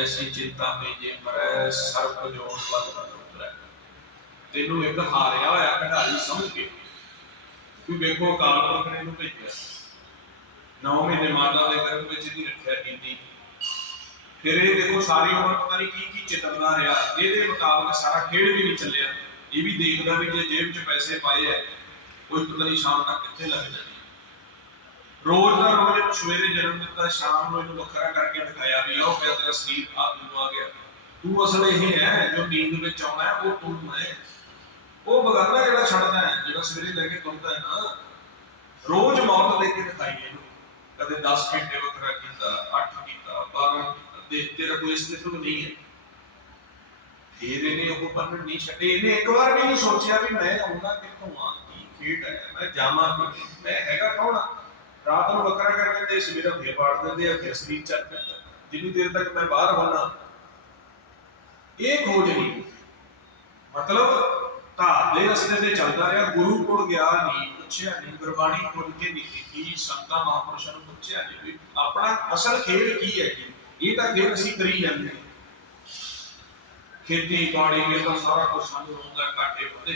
ਐਸੀ ਚਿੰਤਾ ਮੇ ਜੇ ਮਰੈ ਸਰਬ ਜੋਨ ਵੱਲ ਨਾ ਉਤਰੈ ਤੈਨੂੰ ਇੱਕ ਹਾਰਿਆ ਹੋਇਆ ਖਿਡਾਰੀ ਸਮਝ ਕੇ। ਤੂੰ ਵੇਖੋ ਅਕਾਲ ਪੁਰਖ ਨੇ ਇਹਨੂੰ ਭੇਜਿਆ। ਨੌ ਮਹੀਨੇ ਮਾਤਾ ਦੇ ਗਰਭ ਵਿੱਚ ਇਹਦੀ ਰੱਖਿਆ ਕੀਤੀ। ਫਿਰ ਇਹ ਦੇਖੋ ਸਾਰੀ ਉਮਰ ਪਤਾ ਨਹੀਂ ਕੀ ਕੀ ਚਿਤਰਦਾ ਰਿਹਾ। ਇਹਦੇ ਮੁਤਾਬਕ ਸਾਰਾ ਖੇਡ ਵੀ ਨਹੀਂ ਚੱਲਿਆ। ਇਹ ਵੀ ਦੇਖਦਾ ਵੀ ਜੇ ਜੇਬ 'ਚ ਪੈਸੇ ਪਾਏ ਐ ਕੋਈ ਪਤਾ ਨਹੀਂ ਸ਼ਾਮ ਤੱਕ ਕਿੱਥੇ ਲੱਗ ਜਾਣੀ। ਰੋਜ਼ ਦਾ ਰੋਜ਼ ਇਹਨੂੰ ਸਵੇਰੇ ਜਨਮ ਦਿੱਤਾ, ਸ਼ਾਮ ਨੂੰ ਇਹਨੂੰ ਵੱਖਰਾ ਕਰਕੇ ਦਿਖਾਇਆ ਵੀ ਆਓ ਪਿਆ ਤੇਰਾ ਸਰੀਰ ਆ ਤੂੰ ਆ ਗਿਆ। ਤੂੰ ਅਸਲ ਇਹ ਹੈ, ਜੋ ਨੀਂਦ ਵਿੱਚ ਆਉਣਾ ਹੈ, ਉਹ ਤੂੰ ਹੈ। ਉਹ ਬਗਾਨਾ ਜਿਹੜਾ ਛੱਡਦਾ ਹੈ, ਜਿਹੜਾ ਸਵੇਰੇ ਲੈ ਕੇ ਤੁਰਦਾ ਹੈ ਨਾ, ਰੋਜ਼ ਮੌਤ ਦੇ ਕੇ ਦਿਖਾਈ ਇਹਨੂੰ। ਕਦੇ 10 ਘੰਟੇ ਵੱਖਰਾ ਕੀਤਾ 8 ਕੀਤਾ 12 ਕੀਤਾ ਤੇ ਤੇਰਾ ਕੋਈ ਅਸਤਿਤਵ ਨਹੀਂ ਹੈ। ਫਿਰ ਇਹਨੇ ਉਹ ਪੰਨ ਨਹੀਂ ਛੱਡੇ। ਇਹਨੇ ਇੱਕ ਵਾਰ ਵੀ ਨਹੀਂ ਸੋਚਿਆ ਵੀ ਮੈਂ ਆਉਂਦਾ ਕਿੱਥੋਂ ਆ, ਕੀ ਖੇਡ ਹੈ, ਮੈਂ ਜਾਵਾਂ ਕਿੱਥੇ, ਮੈਂ ਹੈਗਾ ਕੌਣ ਆ? ਰਾਤ ਨੂੰ ਵੱਖਰਾ ਕਰ ਦਿੰਦੇ ਸਵੇਰੇ ਫੇਰ ਪਾੜ ਦਿੰਦੇ ਆ, ਫਿਰ ਸਰੀਰ ਚੱਲ ਪੈਂਦਾ ਜਿੰਨੀ ਦੇਰ ਤੱਕ ਮੈਂ ਬਾਹਰ ਹੁੰਨਾ, ਇਹ ਖੋਜ ਨਹੀਂ ਮਤਲਬ ਧਾਰ ਦੇ ਰਸਤੇ ਤੇ ਚੱਲਦਾ ਰਿਹਾ, ਗੁਰੂ ਕੋਲ ਗਿਆ ਨਹੀਂ, ਪੁੱਛਿਆ ਨਹੀਂ, ਗੁਰਬਾਣੀ ਖੋਲ ਕੇ ਨਹੀਂ ਕੀਤੀ, ਸੰਤਾਂ, ਮਹਾਂਪੁਰਸ਼ਾਂ ਨੂੰ ਪੁੱਛਿਆ ਨਹੀਂ ਆਪਣਾ ਅਸਲ ਖੇਲ ਕੀ ਹੈ ਜੀ? ਇਹ ਤਾਂ ਖੇਡ ਅਸੀਂ ਕਰੀ ਜਾਂਦੇ ਹਾਂ। ਖੇਤੀ ਬਾੜੀ ਇਹ ਤਾਂ ਸਾਰਾ ਕੁਝ ਸਾਨੂੰ ਹੁੰਦਾ ਘਾਟੇ ਉਹਦੇ